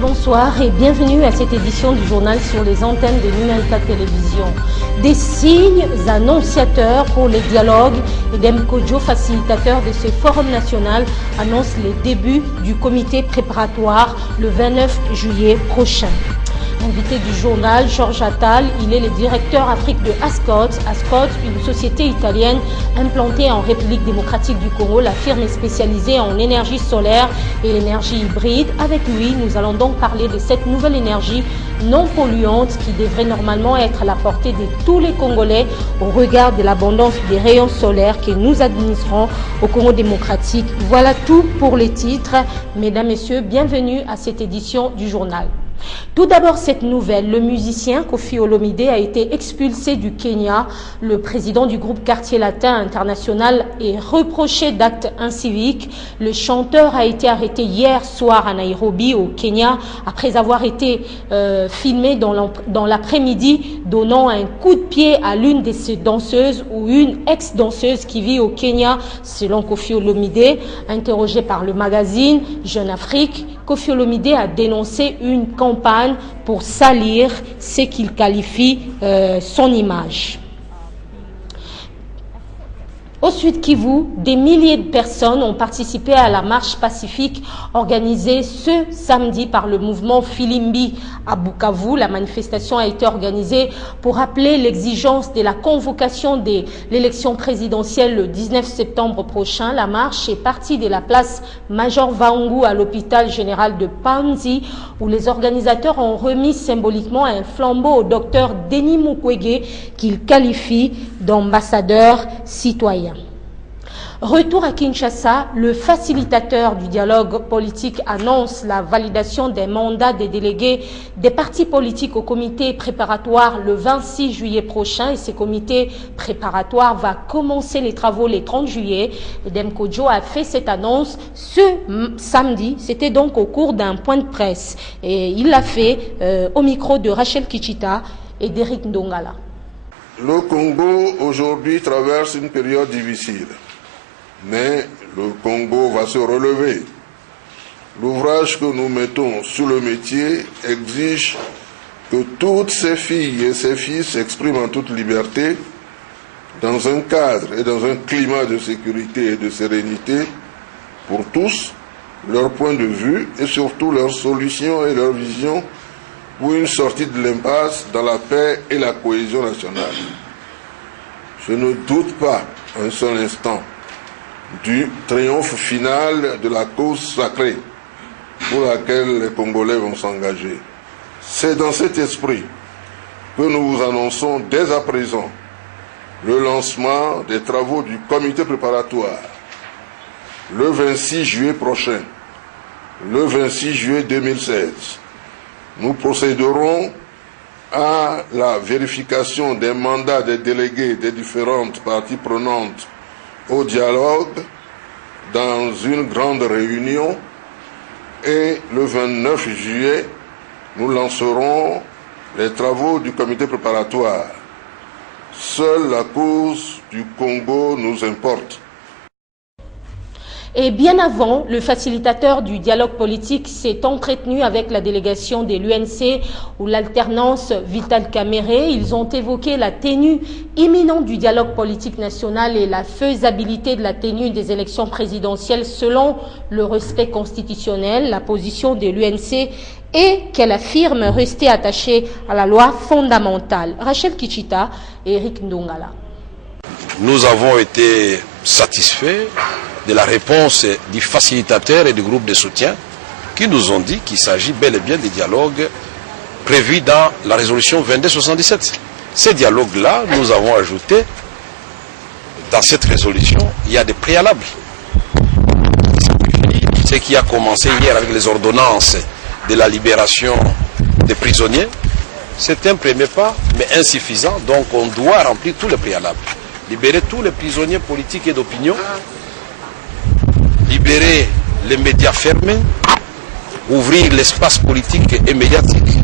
bonsoir et bienvenue à cette édition du journal sur les antennes de Numérica Télévision. Des signes annonciateurs pour les dialogues et Demkodjo, facilitateur de ce forum national, annonce les débuts du comité préparatoire le 29 juillet prochain. Invité du journal, Georges Attal, il est le directeur Afrique de Ascot. Ascot, une société italienne implantée en République démocratique du Congo. La firme est spécialisée en énergie solaire et l'énergie hybride. Avec lui, nous allons donc parler de cette nouvelle énergie non polluante qui devrait normalement être à la portée de tous les Congolais au regard de l'abondance des rayons solaires que nous administrons au Congo démocratique. Voilà tout pour les titres. Mesdames, Messieurs, bienvenue à cette édition du journal. Tout d'abord, cette nouvelle, le musicien Koffi Olomide a été expulsé du Kenya. Le président du groupe Quartier Latin International est reproché d'actes inciviques. Le chanteur a été arrêté hier soir à Nairobi, au Kenya, après avoir été filmé dans l'après-midi, donnant un coup de pied à l'une de ses danseuses ou une ex-danseuse qui vit au Kenya, selon Koffi Olomide. Interrogé par le magazine Jeune Afrique, Koffi Olomide a dénoncé une campagne pour salir ce qu'il qualifie son image. Au Sud Kivu, des milliers de personnes ont participé à la marche pacifique organisée ce samedi par le mouvement Filimbi à Bukavu. La manifestation a été organisée pour rappeler l'exigence de la convocation de l'élection présidentielle le 19 septembre prochain. La marche est partie de la place Major Vangu à l'hôpital général de Panzi, où les organisateurs ont remis symboliquement un flambeau au docteur Denis Mukwege qu'ils qualifient d'ambassadeur citoyen. Retour à Kinshasa, le facilitateur du dialogue politique annonce la validation des mandats des délégués des partis politiques au comité préparatoire le 26 juillet prochain. Et ce comité préparatoire va commencer les travaux le 30 juillet. Demkodjo a fait cette annonce ce samedi, c'était donc au cours d'un point de presse. Et il l'a fait au micro de Rachel Kichita et d'Eric Ndongala. Le Congo aujourd'hui traverse une période difficile. Mais le Congo va se relever. L'ouvrage que nous mettons sur le métier exige que toutes ces filles et ces fils s'expriment en toute liberté, dans un cadre et dans un climat de sécurité et de sérénité pour tous, leur point de vue et surtout leurs solutions et leurs visions pour une sortie de l'impasse dans la paix et la cohésion nationale. Je ne doute pas un seul instant du triomphe final de la cause sacrée pour laquelle les Congolais vont s'engager. C'est dans cet esprit que nous vous annonçons dès à présent le lancement des travaux du comité préparatoire le 26 juillet prochain, le 26 juillet 2016. Nous procéderons à la vérification des mandats des délégués des différentes parties prenantes au dialogue dans une grande réunion et le 29 juillet, nous lancerons les travaux du comité préparatoire. Seule la cause du Congo nous importe. Et bien avant, le facilitateur du dialogue politique s'est entretenu avec la délégation de l'UNC ou l'alternance Vital Kamere. Ils ont évoqué la tenue imminente du dialogue politique national et la faisabilité de la tenue des élections présidentielles selon le respect constitutionnel. La position de l'UNC est qu'elle affirme rester attachée à la loi fondamentale. Rachel Kichita et Eric Ndongala. Nous avons été satisfaits de la réponse du facilitateur et du groupe de soutien qui nous ont dit qu'il s'agit bel et bien des dialogues prévus dans la résolution 2277. Ces dialogues-là, nous avons ajouté dans cette résolution, il y a des préalables. Ce qui a commencé hier avec les ordonnances de la libération des prisonniers, c'est un premier pas, mais insuffisant, donc on doit remplir tous les préalables. Libérer tous les prisonniers politiques et d'opinion, libérer les médias fermés, ouvrir l'espace politique et médiatique,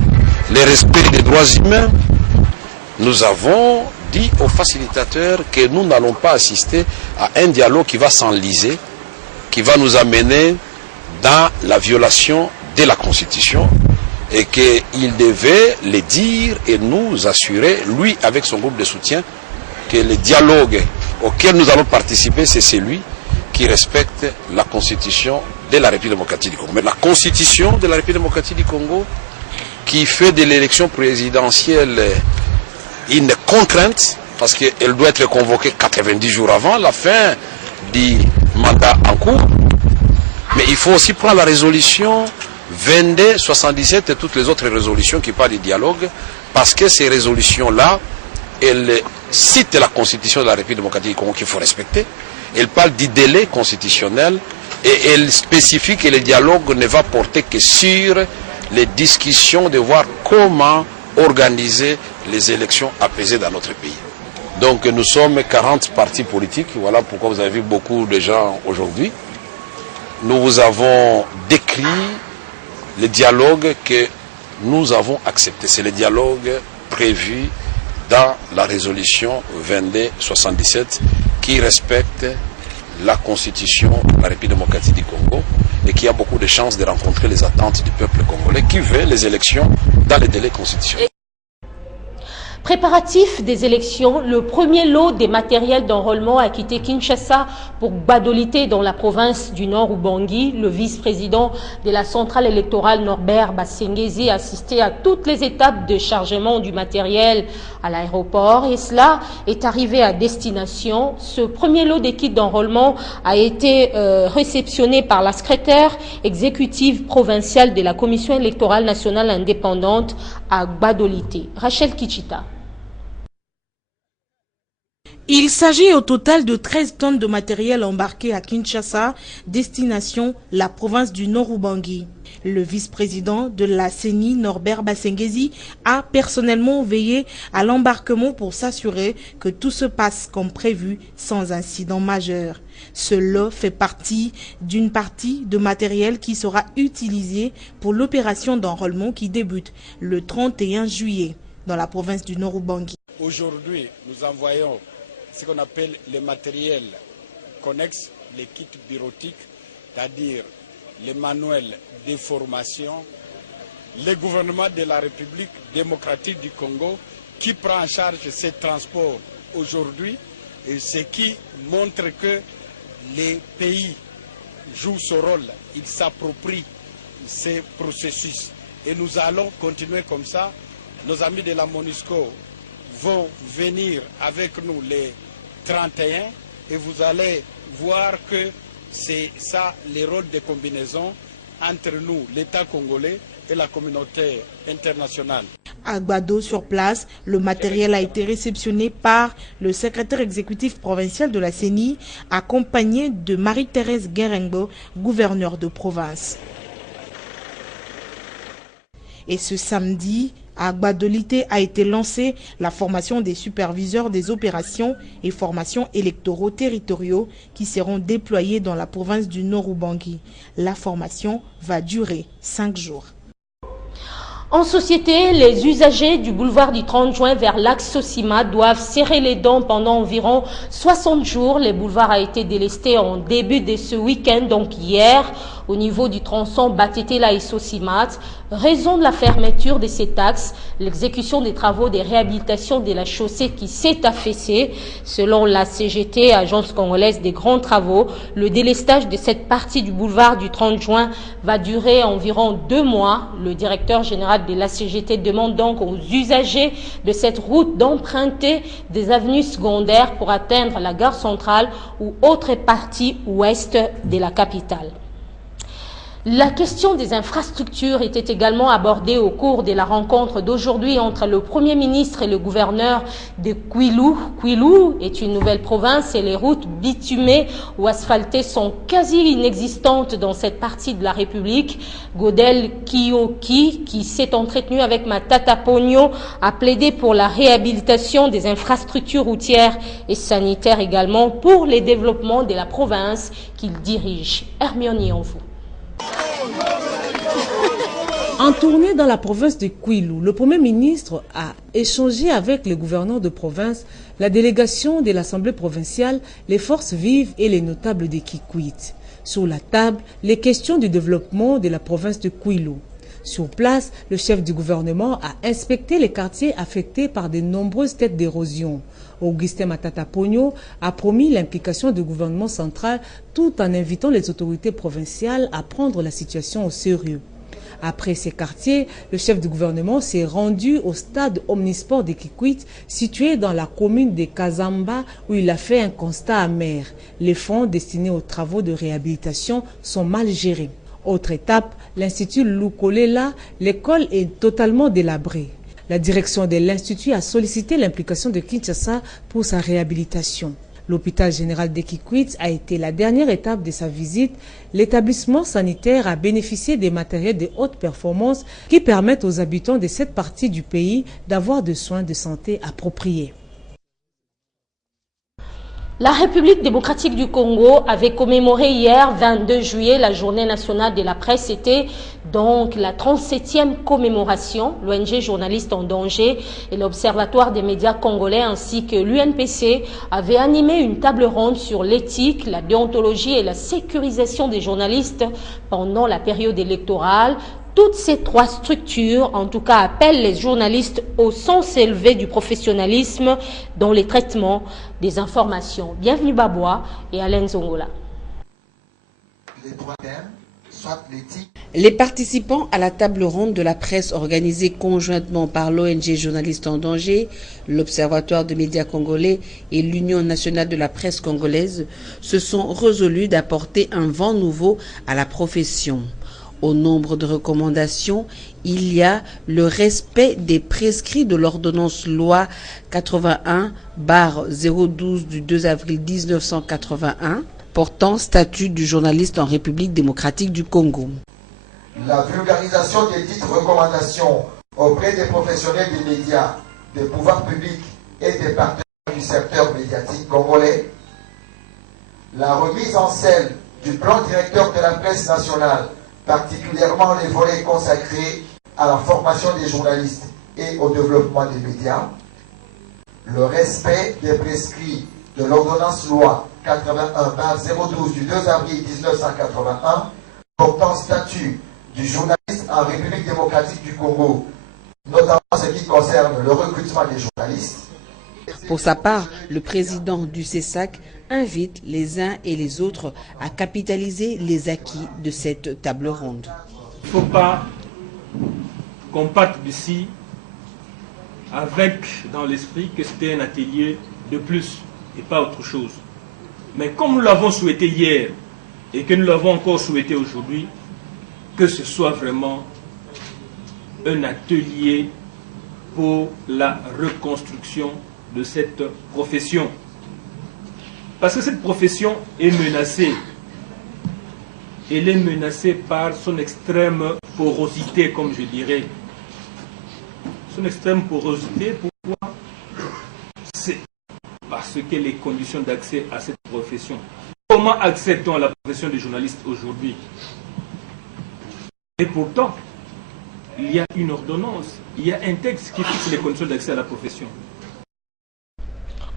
le respect des droits humains. Nous avons dit aux facilitateurs que nous n'allons pas assister à un dialogue qui va s'enliser, qui va nous amener dans la violation de la Constitution et qu'il devait les dire et nous assurer, lui avec son groupe de soutien, que le dialogue auquel nous allons participer, c'est celui qui respecte la constitution de la République démocratique du Congo. Mais la constitution de la République démocratique du Congo, qui fait de l'élection présidentielle une contrainte, parce qu'elle doit être convoquée 90 jours avant la fin du mandat en cours. Mais il faut aussi prendre la résolution 2277 et toutes les autres résolutions qui parlent du dialogue, parce que ces résolutions-là, elles citent la constitution de la République démocratique du Congo qu'il faut respecter. Elles parlent du délai constitutionnel et elles spécifient que le dialogue ne va porter que sur les discussions de voir comment organiser les élections apaisées dans notre pays. Donc nous sommes 40 partis politiques, voilà pourquoi vous avez vu beaucoup de gens aujourd'hui. Nous vous avons décrit le dialogue que nous avons accepté. C'est le dialogue prévu dans la résolution 2277 qui respecte la constitution de la République démocratique du Congo et qui a beaucoup de chances de rencontrer les attentes du peuple congolais qui veut les élections dans les délais constitutionnels. Préparatif des élections, le premier lot des matériels d'enrôlement a quitté Kinshasa pour Gbadolité dans la province du Nord Ubangi. Le vice-président de la centrale électorale Norbert Basengezi a assisté à toutes les étapes de chargement du matériel à l'aéroport et cela est arrivé à destination. Ce premier lot des kits d'enrôlement a été réceptionné par la secrétaire exécutive provinciale de la Commission électorale nationale indépendante à Gbadolité, Rachel Kichita. Il s'agit au total de 13 tonnes de matériel embarqué à Kinshasa, destination la province du Nord Ubangi. Le vice-président de la CENI, Norbert Basengezi, a personnellement veillé à l'embarquement pour s'assurer que tout se passe comme prévu sans incident majeur. Ce lot fait partie d'une partie de matériel qui sera utilisé pour l'opération d'enrôlement qui débute le 31 juillet dans la province du Nord Ubangi. Aujourd'hui, nous envoyons ce qu'on appelle les matériels connexes, les kits bureautiques, c'est-à-dire les manuels de formation, le gouvernement de la République démocratique du Congo qui prend en charge ces transports aujourd'hui, et ce qui montre que les pays jouent ce rôle, ils s'approprient ces processus. Et nous allons continuer comme ça. Nos amis de la MONUSCO vont venir avec nous les 31 et vous allez voir que c'est ça les rôles de combinaison entre nous, l'État congolais et la communauté internationale. À Gbado, sur place, le matériel a été réceptionné par le secrétaire exécutif provincial de la CENI, accompagné de Marie-Thérèse Guerengbo, gouverneure de province. Et ce samedi, à Gbadolité a été lancée la formation des superviseurs des opérations et formations électoraux territoriaux qui seront déployés dans la province du Nord Ubangi. La formation va durer 5 jours. En société, les usagers du boulevard du 30 juin vers l'axe Sosima doivent serrer les dents pendant environ 60 jours. Le boulevard a été délesté en début de ce week-end, donc hier, au niveau du tronçon Batetela et Sosimat. Raison de la fermeture de cet axe, l'exécution des travaux de réhabilitation de la chaussée qui s'est affaissée. Selon la CGT, Agence congolaise des grands travaux, le délestage de cette partie du boulevard du 30 juin va durer environ 2 mois. Le directeur général de la CGT demande donc aux usagers de cette route d'emprunter des avenues secondaires pour atteindre la gare centrale ou autre partie ouest de la capitale. La question des infrastructures était également abordée au cours de la rencontre d'aujourd'hui entre le Premier ministre et le gouverneur de Kwilu. Kwilu est une nouvelle province et les routes bitumées ou asphaltées sont quasi inexistantes dans cette partie de la République. Godel Kiyoki, qui s'est entretenu avec Matata Pogno, a plaidé pour la réhabilitation des infrastructures routières et sanitaires également pour les développements de la province qu'il dirige. Hermione Yonvou. En tournée dans la province de Kwilu, le Premier ministre a échangé avec le gouverneur de province, la délégation de l'Assemblée provinciale, les forces vives et les notables de Kikwit. Sur la table, les questions du développement de la province de Kwilu. Sur place, le chef du gouvernement a inspecté les quartiers affectés par de nombreuses têtes d'érosion. Augustin Matata Pogno a promis l'implication du gouvernement central tout en invitant les autorités provinciales à prendre la situation au sérieux. Après ces quartiers, le chef du gouvernement s'est rendu au stade omnisport de Kikwit, situé dans la commune de Kazamba, où il a fait un constat amer. Les fonds destinés aux travaux de réhabilitation sont mal gérés. Autre étape, l'Institut Lukolela, l'école est totalement délabrée. La direction de l'Institut a sollicité l'implication de Kinshasa pour sa réhabilitation. L'hôpital général de Kikwit a été la dernière étape de sa visite. L'établissement sanitaire a bénéficié des matériels de haute performance qui permettent aux habitants de cette partie du pays d'avoir des soins de santé appropriés. La République démocratique du Congo avait commémoré hier, 22 juillet, la journée nationale de la presse. C'était donc la 37e commémoration. L'ONG Journalistes en danger et l'Observatoire des médias congolais ainsi que l'UNPC avaient animé une table ronde sur l'éthique, la déontologie et la sécurisation des journalistes pendant la période électorale. Toutes ces trois structures, en tout cas, appellent les journalistes au sens élevé du professionnalisme dans les traitements des informations. Bienvenue Babois et Alain Zongola. Les participants à la table ronde de la presse organisée conjointement par l'ONG Journalistes en danger, l'Observatoire des médias congolais et l'Union nationale de la presse congolaise se sont résolus d'apporter un vent nouveau à la profession. Au nombre de recommandations, il y a le respect des prescrits de l'ordonnance loi 81/012 du 2 avril 1981 portant statut du journaliste en République démocratique du Congo. La vulgarisation des dites recommandations auprès des professionnels des médias, des pouvoirs publics et des partenaires du secteur médiatique congolais. La remise en scène du plan directeur de la presse nationale, particulièrement les volets consacrés à la formation des journalistes et au développement des médias, le respect des prescrits de l'ordonnance loi 81/012 du 2 avril 1981 portant statut du journaliste en République démocratique du Congo, notamment ce qui concerne le recrutement des journalistes. Pour sa part, le président du CESAC invite les uns et les autres à capitaliser les acquis de cette table ronde. Il ne faut pas qu'on parte d'ici avec dans l'esprit que c'était un atelier de plus et pas autre chose. Mais comme nous l'avons souhaité hier et que nous l'avons encore souhaité aujourd'hui, que ce soit vraiment un atelier pour la reconstruction de cette profession. Parce que cette profession est menacée. Elle est menacée par son extrême porosité, comme je dirais. Son extrême porosité, pourquoi? C'est parce que les conditions d'accès à cette profession. Comment accède-t-on à la profession de journaliste aujourd'hui? Et pourtant, il y a une ordonnance, il y a un texte qui fixe les conditions d'accès à la profession.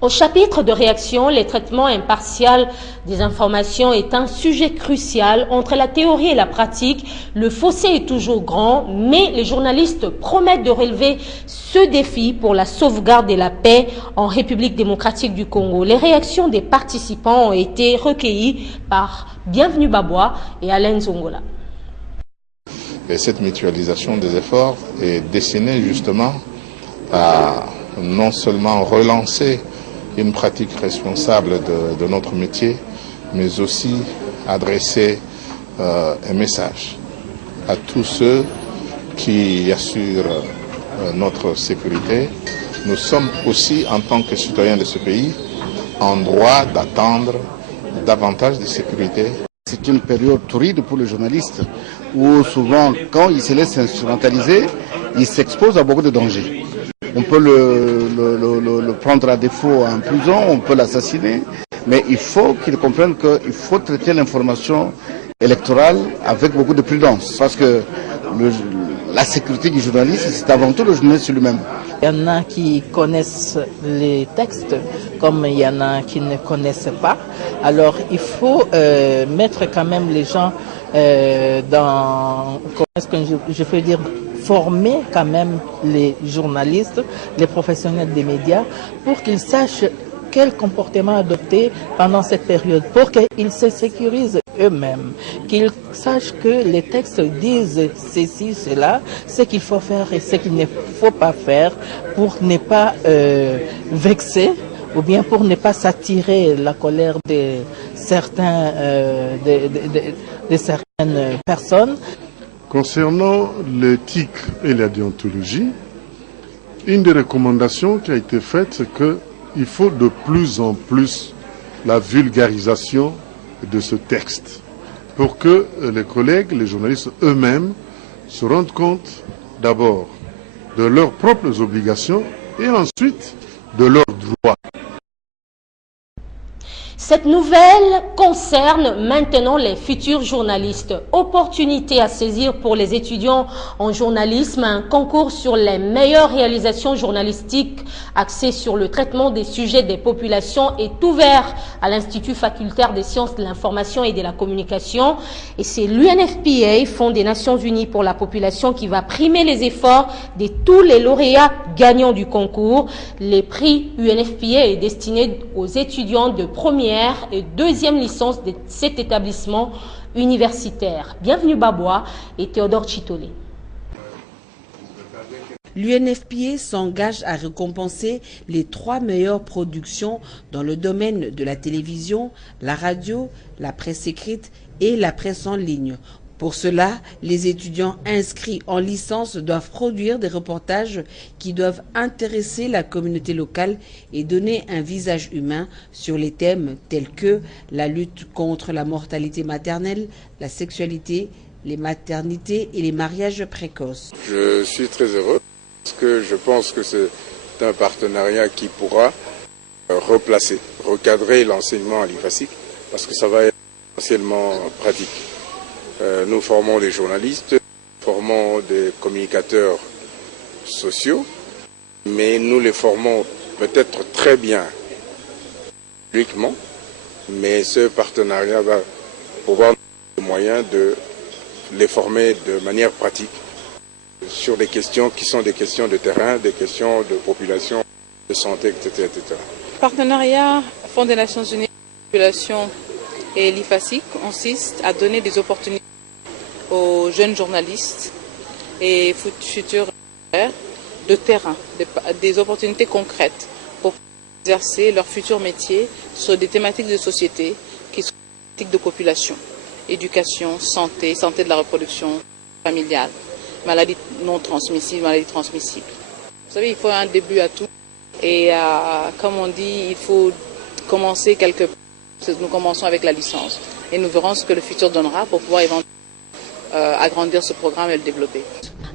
Au chapitre de réaction, les traitements impartials des informations est un sujet crucial. Entre la théorie et la pratique, le fossé est toujours grand, mais les journalistes promettent de relever ce défi pour la sauvegarde de la paix en République démocratique du Congo. Les réactions des participants ont été recueillies par Bienvenue Babois et Alain Zongola. Et cette mutualisation des efforts est destinée justement à non seulement relancer une pratique responsable de notre métier, mais aussi adresser un message à tous ceux qui assurent notre sécurité. Nous sommes aussi, en tant que citoyens de ce pays, en droit d'attendre davantage de sécurité. C'est une période torride pour les journalistes, où souvent, quand ils se laissent instrumentaliser, ils s'exposent à beaucoup de dangers. On peut le prendre à défaut en prison, on peut l'assassiner, mais il faut qu'ils comprennent qu'il faut traiter l'information électorale avec beaucoup de prudence, parce que la sécurité du journaliste, c'est avant tout le journaliste lui-même. Il y en a qui connaissent les textes, comme il y en a qui ne connaissent pas. Alors il faut mettre quand même les gens dans, comment est-ce que je peux dire, former quand même les journalistes, les professionnels des médias, pour qu'ils sachent quel comportement adopter pendant cette période, pour qu'ils se sécurisent eux-mêmes, qu'ils sachent que les textes disent ceci, cela, ce qu'il faut faire et ce qu'il ne faut pas faire pour ne pas vexer ou bien pour ne pas s'attirer la colère de certaines personnes. Concernant l'éthique et la déontologie, une des recommandations qui a été faite, c'est qu'il faut de plus en plus la vulgarisation de ce texte pour que les collègues, les journalistes eux-mêmes se rendent compte d'abord de leurs propres obligations et ensuite de leurs droits. Cette nouvelle concerne maintenant les futurs journalistes. Opportunité à saisir pour les étudiants en journalisme, un concours sur les meilleures réalisations journalistiques axé sur le traitement des sujets des populations est ouvert à l'Institut facultaire des sciences de l'information et de la communication. Et c'est l'UNFPA, Fonds des Nations Unies pour la population, qui va primer les efforts de tous les lauréats gagnants du concours. Les prix UNFPA est destiné aux étudiants de première et deuxième licence de cet établissement universitaire. Bienvenue Babois et Théodore Chitolé. L'UNFPA s'engage à récompenser les 3 meilleures productions dans le domaine de la télévision, la radio, la presse écrite et la presse en ligne. Pour cela, les étudiants inscrits en licence doivent produire des reportages qui doivent intéresser la communauté locale et donner un visage humain sur les thèmes tels que la lutte contre la mortalité maternelle, la sexualité, les maternités et les mariages précoces. Je suis très heureux parce que je pense que c'est un partenariat qui pourra replacer, recadrer l'enseignement à l'IFASIC parce que ça va être essentiellement pratique. Nous formons des journalistes, formons des communicateurs sociaux, mais nous les formons peut-être très bien publiquement, mais ce partenariat va pouvoir nous donner les moyens de les former de manière pratique sur des questions qui sont des questions de terrain, des questions de population, de santé, etc. etc. Le partenariat Fonds des Nations Unies pour la population et l'IFASIC consiste à donner des opportunités aux jeunes journalistes et futurs de terrain, des opportunités concrètes pour exercer leur futur métier sur des thématiques de société qui sont des thématiques de population, éducation, santé, santé de la reproduction familiale, maladies non transmissibles, maladies transmissibles. Vous savez, il faut un début à tout et comme on dit, il faut commencer quelque part. Nous commençons avec la licence et nous verrons ce que le futur donnera pour pouvoir éventuellement agrandir ce programme et le développer.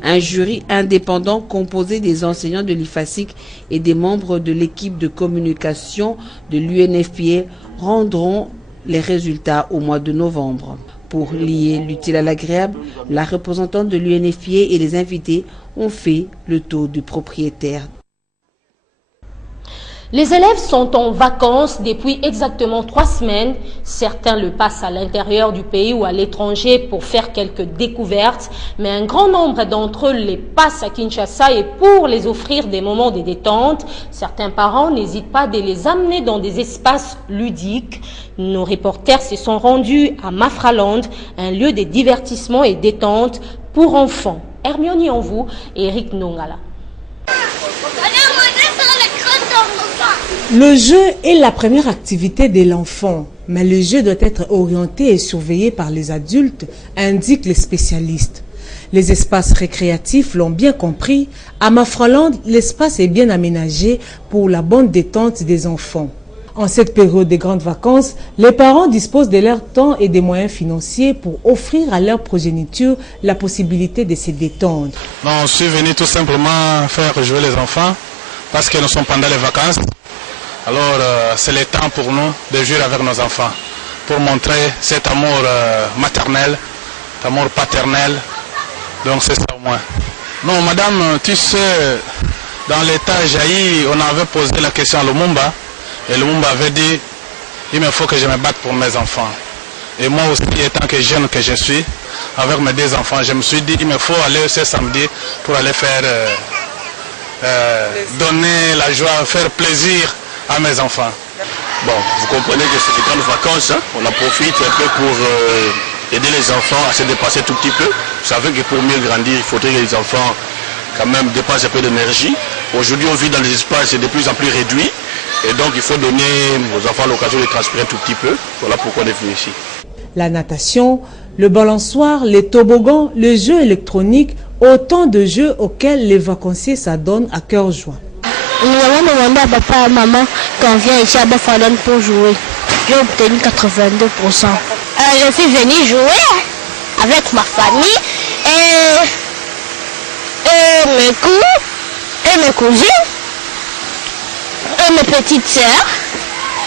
Un jury indépendant composé des enseignants de l'IFASIC et des membres de l'équipe de communication de l'UNFPA rendront les résultats au mois de novembre. Pour lier l'utile à l'agréable, la représentante de l'UNFPA et les invités ont fait le tour du propriétaire. Les élèves sont en vacances depuis exactement 3 semaines. Certains le passent à l'intérieur du pays ou à l'étranger pour faire quelques découvertes. Mais un grand nombre d'entre eux les passent à Kinshasa et pour les offrir des moments de détente. Certains parents n'hésitent pas de les amener dans des espaces ludiques. Nos reporters se sont rendus à Mafraland, un lieu de divertissement et détente pour enfants. Hermione Envou et Eric Nongala. Le jeu est la première activité de l'enfant, mais le jeu doit être orienté et surveillé par les adultes, indiquent les spécialistes. Les espaces récréatifs l'ont bien compris. À Mafraland, l'espace est bien aménagé pour la bonne détente des enfants. En cette période des grandes vacances, les parents disposent de leur temps et des moyens financiers pour offrir à leur progéniture la possibilité de se détendre. Non, je suis venu tout simplement faire jouer les enfants parce que nous sommes pendant les vacances. Alors, c'est le temps pour nous de jouer avec nos enfants, pour montrer cet amour maternel, cet amour paternel. Donc, c'est ça au moins. Non, madame, tu sais, dans l'état jailli, on avait posé la question à Lumumba, et Lumumba avait dit, il me faut que je me batte pour mes enfants. Et moi aussi, étant que jeune que je suis, avec mes 2 enfants, je me suis dit, il me faut aller ce samedi pour aller faire, donner la joie, faire plaisir à mes enfants. Bon, vous comprenez que c'est des grandes vacances, hein? On en profite un peu pour aider les enfants à se dépasser tout petit peu. Vous savez que pour mieux grandir, il faudrait que les enfants quand même dépassent un peu d'énergie. Aujourd'hui, on vit dans des espaces de plus en plus réduits. Et donc, il faut donner aux enfants l'occasion de transpirer un tout petit peu. Voilà pourquoi on est venu ici. La natation, le balançoire, les toboggans, le jeu électronique, autant de jeux auxquels les vacanciers s'adonnent à cœur joie. Nous avons demandé à papa et maman qu'on vient ici à Bafalon pour jouer. J'ai obtenu 82%. Je suis venue jouer avec ma famille et mes cousins et mes cousines et mes petites sœurs.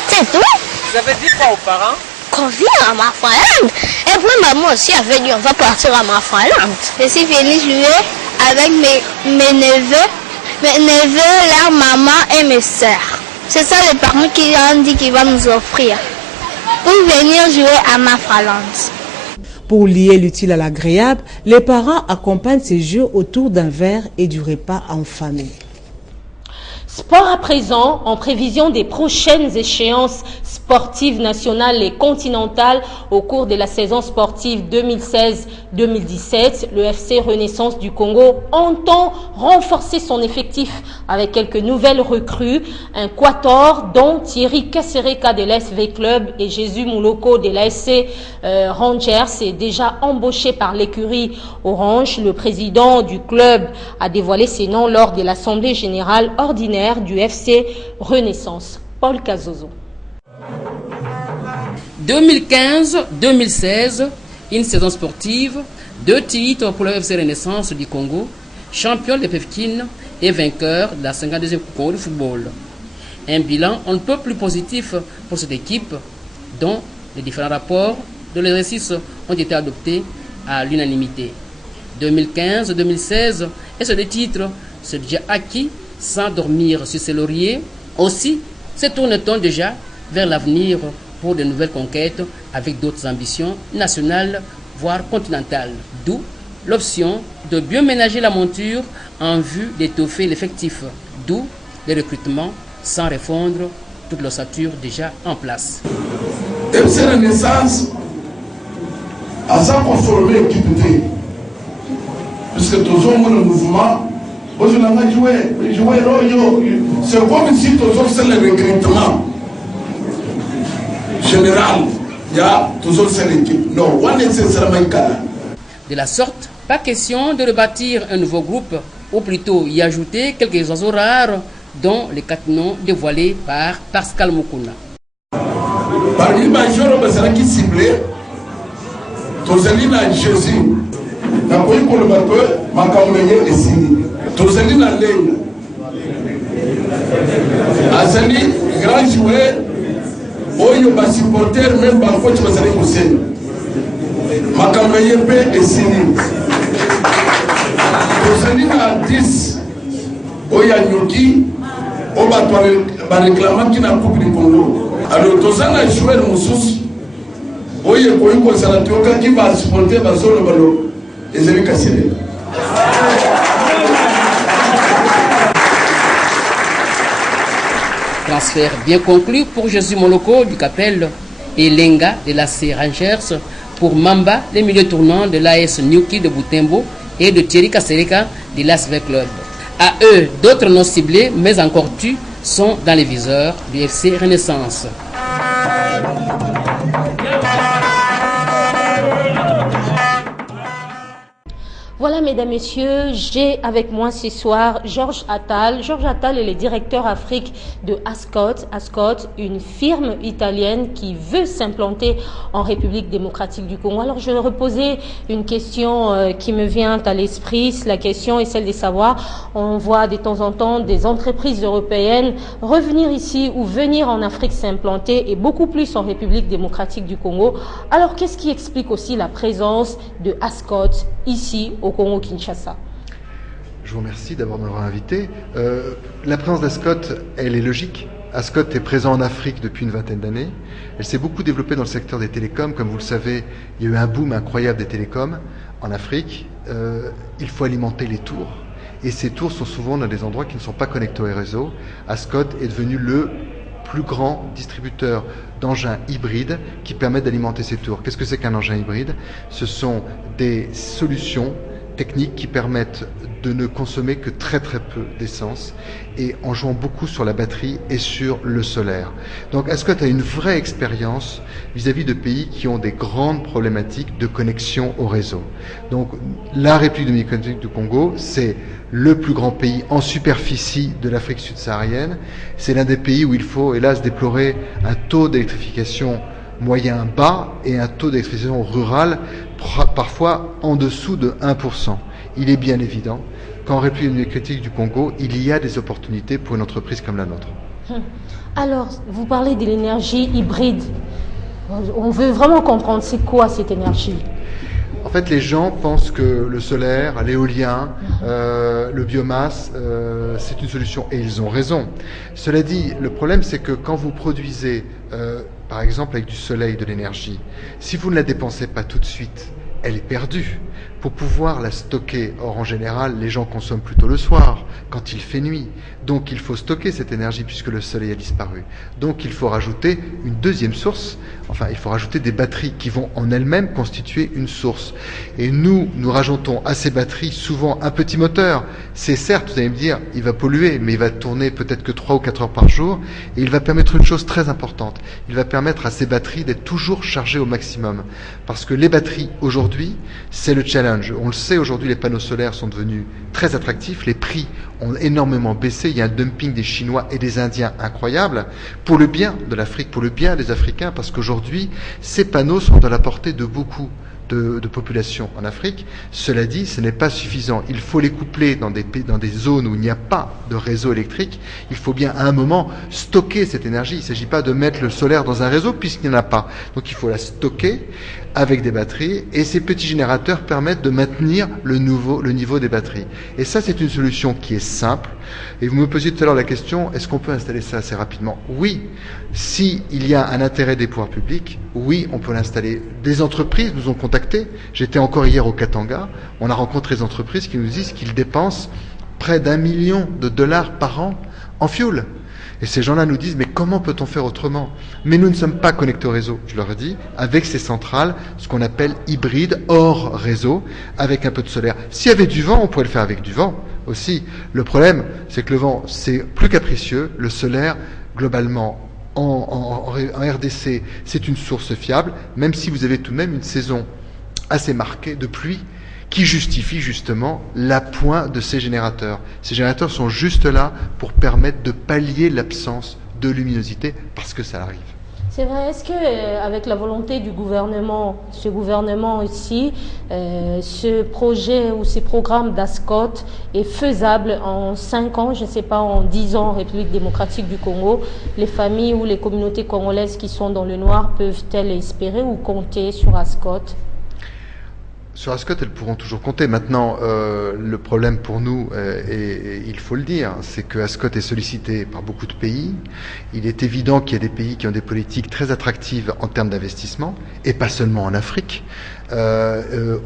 C'est tout. Vous avez dit quoi aux parents? Qu'on vient à Mafalande. Et puis maman aussi avait dit on va partir à Mafalande. Je suis venue jouer avec mes neveux. Mes neveux, leur maman et mes sœurs. C'est ça les parents qui ont dit qu'ils vont nous offrir pour venir jouer à Mafalande. Pour lier l'utile à l'agréable, les parents accompagnent ces jeux autour d'un verre et du repas en famille. Sport à présent, en prévision des prochaines échéances sportives nationales et continentales au cours de la saison sportive 2016-2017, le FC Renaissance du Congo entend renforcer son effectif avec quelques nouvelles recrues. Un quator dont Thierry Kasereka de l'SV Club et Jésus Mouloko de l'ASC Rangers est déjà embauché par l'écurie Orange. Le président du club a dévoilé ses noms lors de l'Assemblée générale ordinaire du FC Renaissance. Paul Kazozo. 2015-2016, une saison sportive, 2 titres pour le FC Renaissance du Congo, champion de Pevkin et vainqueur de la 52e Congo de football. Un bilan on ne peut plus positif pour cette équipe, dont les différents rapports de l'exercice ont été adoptés à l'unanimité. 2015-2016, et ce 2 titres, c'est déjà acquis sans dormir sur ses lauriers. Aussi, se tourne-t-on déjà vers l'avenir pour de nouvelles conquêtes avec d'autres ambitions nationales, voire continentales. D'où l'option de bien ménager la monture en vue d'étoffer l'effectif. D'où les recrutements sans refondre toute l'ossature déjà en place. FC Renaissance a sans conformer l'équipe, puisque tous ont le mouvement. C'est comme si tous c'est le recrutement général. Il y a toujours cette équipe. Non, on est nécessairement calme. De la sorte, pas question de rebâtir un nouveau groupe, ou plutôt y ajouter quelques oiseaux rares, dont les 4 noms dévoilés par Pascal Mukuna. Parmi les majeurs, qui ciblé, Tozelina Jésus, n'a pas eu pour le bateau, Makamouye et Sini. Tozelina Lane, Azali, grand joueur, Oyo bas supporter, même par contre, tu vas aller pousser. Makamouye et Sini. Tozelina 10, Oya Nyoki, Oba réclamant qui n'a pas coupe du Congo. Alors, Tozana joueur Moussous, Oye Koyo Konsalatioka qui va supporter Bazolo Balo et Zévi Kassere. Transfert bien conclu pour Jésus Moloko du Capel et Lenga de la C Rangers, pour Mamba, les milieux tournants de l'AS Nyuki de Butembo et de Thierry Kasereka de l'ASV Club. À eux, d'autres non ciblés, mais encore tus, sont dans les viseurs du FC Renaissance. Voilà, mesdames, messieurs, j'ai avec moi ce soir Georges Attal. Georges Attal est le directeur Afrique de Ascot. Ascot, une firme italienne qui veut s'implanter en République démocratique du Congo. Alors, je vais reposer une question qui me vient à l'esprit. La question est celle de savoir, on voit de temps en temps des entreprises européennes revenir ici ou venir en Afrique s'implanter et beaucoup plus en République démocratique du Congo. Alors, qu'est-ce qui explique aussi la présence de Ascot ici au Congo-Kinshasa? Je vous remercie d'avoir m'avoir invité. La présence d'Ascot, elle est logique. Ascot est présent en Afrique depuis une vingtaine d'années. Elle s'est beaucoup développée dans le secteur des télécoms. Comme vous le savez, il y a eu un boom incroyable des télécoms en Afrique. Il faut alimenter les tours. Et ces tours sont souvent dans des endroits qui ne sont pas connectés au réseau. Ascot est devenu le plus grand distributeur d'engins hybrides qui permettent d'alimenter ces tours. Qu'est-ce que c'est qu'un engin hybride? Ce sont des solutions techniques qui permettent de ne consommer que très très peu d'essence et en jouant beaucoup sur la batterie et sur le solaire. Donc Ascot a une vraie expérience vis-à-vis de pays qui ont des grandes problématiques de connexion au réseau. Donc la République démocratique du Congo, c'est le plus grand pays en superficie de l'Afrique subsaharienne. C'est l'un des pays où il faut hélas déplorer un taux d'électrification moyen bas et un taux d'électrification rurale parfois en dessous de 1%. Il est bien évident qu'en République démocratique du Congo, il y a des opportunités pour une entreprise comme la nôtre. Alors, vous parlez de l'énergie hybride. On veut vraiment comprendre c'est quoi cette énergie. En fait, les gens pensent que le solaire, l'éolien, le biomasse, c'est une solution. Et ils ont raison. Cela dit, le problème, c'est que quand vous produisez, par exemple, avec du soleil, de l'énergie, si vous ne la dépensez pas tout de suite, elle est perdue. Pour pouvoir la stocker, or en général, les gens consomment plutôt le soir, quand il fait nuit. Donc il faut stocker cette énergie puisque le soleil a disparu. Donc il faut rajouter une deuxième source, enfin il faut rajouter des batteries qui vont en elles-mêmes constituer une source. Et nous rajoutons à ces batteries souvent un petit moteur. C'est certes, vous allez me dire, il va polluer, mais il va tourner peut-être que 3 ou 4 heures par jour, et il va permettre une chose très importante. Il va permettre à ces batteries d'être toujours chargées au maximum. Parce que les batteries, aujourd'hui, c'est le challenge. On le sait, aujourd'hui, les panneaux solaires sont devenus très attractifs. Les prix ont énormément baissé. Il y a un dumping des Chinois et des Indiens incroyable pour le bien de l'Afrique, pour le bien des Africains, parce qu'aujourd'hui, ces panneaux sont à la portée de beaucoup de population en Afrique. Cela dit, ce n'est pas suffisant. Il faut les coupler dans des zones où il n'y a pas de réseau électrique. Il faut bien à un moment stocker cette énergie. Il ne s'agit pas de mettre le solaire dans un réseau puisqu'il n'y en a pas. Donc il faut la stocker avec des batteries et ces petits générateurs permettent de maintenir le niveau des batteries. Et ça, c'est une solution qui est simple. Et vous me posiez tout à l'heure la question, est-ce qu'on peut installer ça assez rapidement? Oui. S'il y a un intérêt des pouvoirs publics, oui, on peut l'installer. Des entreprises nous ont contactés. J'étais encore hier au Katanga. On a rencontré des entreprises qui nous disent qu'ils dépensent près d'$1 million par an en fuel. Et ces gens-là nous disent, mais comment peut-on faire autrement? Mais nous ne sommes pas connectés au réseau, je leur ai dit, avec ces centrales, ce qu'on appelle hybrides, hors réseau, avec un peu de solaire. S'il y avait du vent, on pourrait le faire avec du vent aussi. Le problème, c'est que le vent, c'est plus capricieux. Le solaire, globalement, en RDC, c'est une source fiable, même si vous avez tout de même une saison assez marquée de pluie, qui justifie justement l'appoint de ces générateurs. Ces générateurs sont juste là pour permettre de pallier l'absence de luminosité parce que ça arrive. C'est vrai, est-ce qu'avec la volonté du gouvernement, ce gouvernement ici, ce projet ou ces programmes d'Ascot est faisable en 5 ans, je ne sais pas, en 10 ans, République démocratique du Congo? Les familles ou les communautés congolaises qui sont dans le noir peuvent-elles espérer ou compter sur Ascot? Sur Ascot, elles pourront toujours compter. Maintenant, le problème pour nous, et il faut le dire, c'est que Ascot est sollicité par beaucoup de pays. Il est évident qu'il y a des pays qui ont des politiques très attractives en termes d'investissement, et pas seulement en Afrique.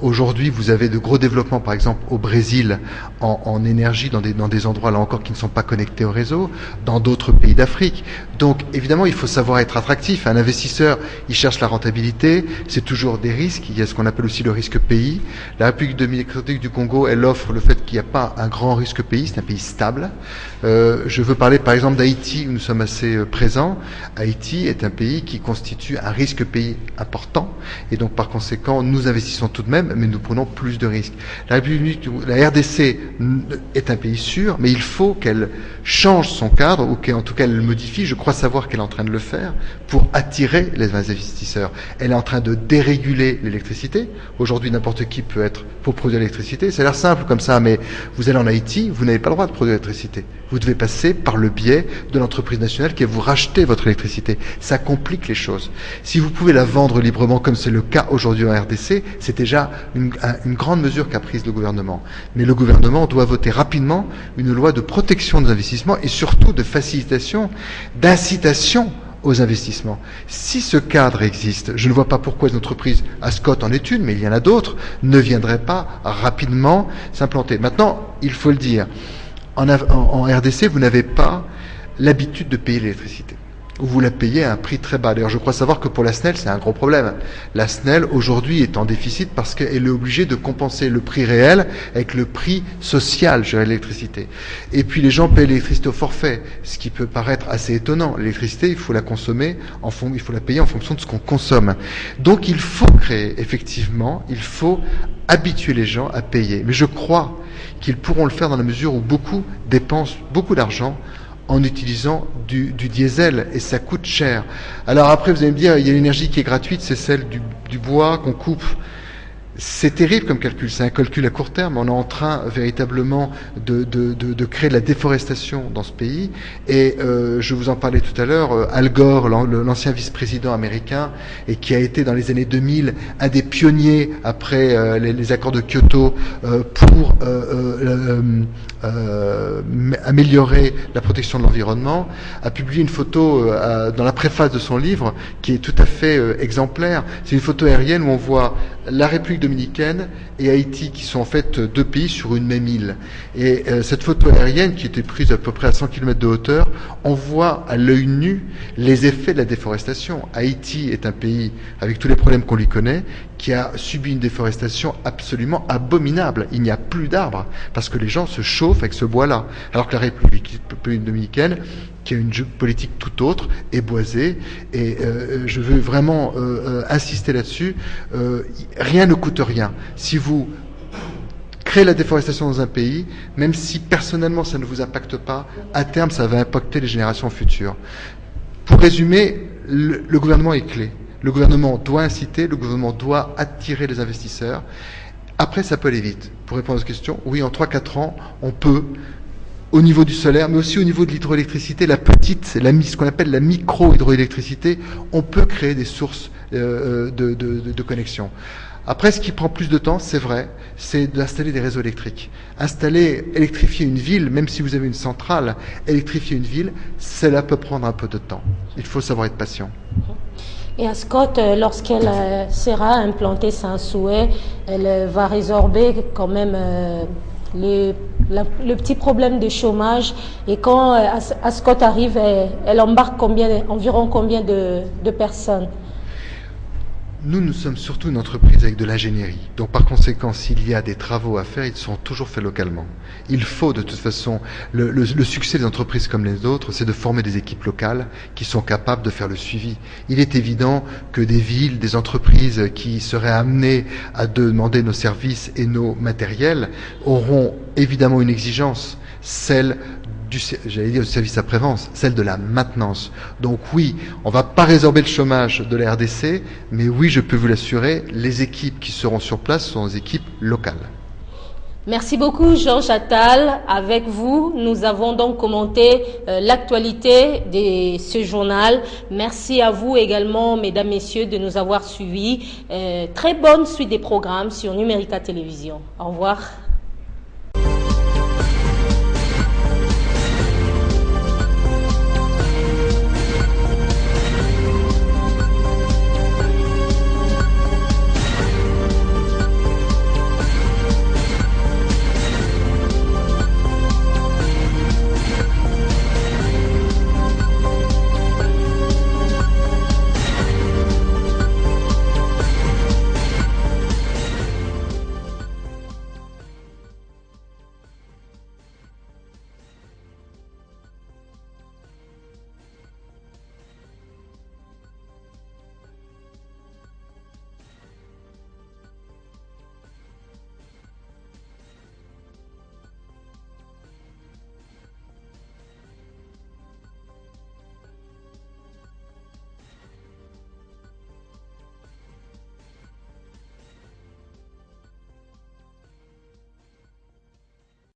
Aujourd'hui, vous avez de gros développements, par exemple au Brésil, en énergie, dans des endroits là encore qui ne sont pas connectés au réseau, dans d'autres pays d'Afrique. Donc, évidemment, il faut savoir être attractif. Un investisseur, il cherche la rentabilité. C'est toujours des risques. Il y a ce qu'on appelle aussi le risque pays. La République démocratique du Congo, elle offre le fait qu'il n'y a pas un grand risque pays. C'est un pays stable. Je veux parler, par exemple, d'Haïti, où nous sommes assez présents. Haïti est un pays qui constitue un risque pays important. Et donc, par conséquent, nous investissons tout de même, mais nous prenons plus de risques. La RDC est un pays sûr, mais il faut qu'elle change son cadre, ou qu'en tout cas elle le modifie. Je crois savoir qu'elle est en train de le faire pour attirer les investisseurs. Elle est en train de déréguler l'électricité. Aujourd'hui, n'importe n'importe qui peut être pour produire l'électricité. Ça a l'air simple comme ça, mais vous allez en Haïti, vous n'avez pas le droit de produire l'électricité. Vous devez passer par le biais de l'entreprise nationale qui va vous racheter votre électricité. Ça complique les choses. Si vous pouvez la vendre librement, comme c'est le cas aujourd'hui en RDC, c'est déjà une grande mesure qu'a prise le gouvernement. Mais le gouvernement doit voter rapidement une loi de protection des investissements et surtout de facilitation, d'incitation aux investissements. Si ce cadre existe, je ne vois pas pourquoi une entreprise, Ascot en est une, mais il y en a d'autres, ne viendraient pas rapidement s'implanter. Maintenant, il faut le dire, en RDC, vous n'avez pas l'habitude de payer l'électricité. Vous la payez à un prix très bas. D'ailleurs, je crois savoir que pour la SNEL, c'est un gros problème. La SNEL, aujourd'hui, est en déficit parce qu'elle est obligée de compenser le prix réel avec le prix social de l'électricité. Et puis, les gens payent l'électricité au forfait, ce qui peut paraître assez étonnant. L'électricité, il faut la consommer, il faut la payer en fonction de ce qu'on consomme. Donc, il faut créer, effectivement, il faut habituer les gens à payer. Mais je crois qu'ils pourront le faire dans la mesure où beaucoup dépensent beaucoup d'argent en utilisant du diesel, et ça coûte cher. Alors après, vous allez me dire, il y a l'énergie qui est gratuite, c'est celle du bois qu'on coupe. C'est terrible comme calcul, c'est un calcul à court terme. On est en train véritablement de créer de la déforestation dans ce pays. Et je vous en parlais tout à l'heure, Al Gore, l'ancien vice-président américain, et qui a été dans les années 2000 un des pionniers après les accords de Kyoto pour améliorer la protection de l'environnement, a publié une photo dans la préface de son livre qui est tout à fait exemplaire. C'est une photo aérienne où on voit la République dominicaine et Haïti qui sont en fait deux pays sur une même île. Et cette photo aérienne qui était prise à peu près à 100 km de hauteur, on voit à l'œil nu les effets de la déforestation. Haïti est un pays avec tous les problèmes qu'on lui connaît, qui a subi une déforestation absolument abominable. Il n'y a plus d'arbres parce que les gens se chauffent avec ce bois-là. Alors que la République dominicaine, qui a une politique tout autre, est boisée. Et je veux vraiment insister là-dessus. Rien ne coûte rien. Si vous créez la déforestation dans un pays, même si personnellement ça ne vous impacte pas, à terme ça va impacter les générations futures. Pour résumer, le gouvernement est clé. Le gouvernement doit inciter, le gouvernement doit attirer les investisseurs. Après, ça peut aller vite. Pour répondre à cette question, oui, en 3-4 ans, on peut, au niveau du solaire, mais aussi au niveau de l'hydroélectricité, ce qu'on appelle la micro-hydroélectricité, on peut créer des sources de connexion. Après, ce qui prend plus de temps, c'est vrai, c'est d'installer des réseaux électriques. Électrifier une ville, même si vous avez une centrale, électrifier une ville, cela peut prendre un peu de temps. Il faut savoir être patient. Et Ascot, lorsqu'elle sera implantée, c'est un souhait, elle va résorber quand même le petit problème de chômage. Et quand Ascot arrive, elle embarque environ combien de personnes? Nous sommes surtout une entreprise avec de l'ingénierie. Donc par conséquent, s'il y a des travaux à faire, ils sont toujours faits localement. Il faut de toute façon, le succès des entreprises comme les autres, c'est de former des équipes locales qui sont capables de faire le suivi. Il est évident que des villes, des entreprises qui seraient amenées à demander nos services et nos matériels auront évidemment une exigence, celle du service après-vente, celle de la maintenance. Donc oui, on ne va pas résorber le chômage de la RDC, mais oui, je peux vous l'assurer, les équipes qui seront sur place sont des équipes locales. Merci beaucoup Georges Attal. Avec vous, nous avons donc commenté l'actualité de ce journal. Merci à vous également, mesdames, messieurs, de nous avoir suivis. Très bonne suite des programmes sur Numérica Télévision. Au revoir.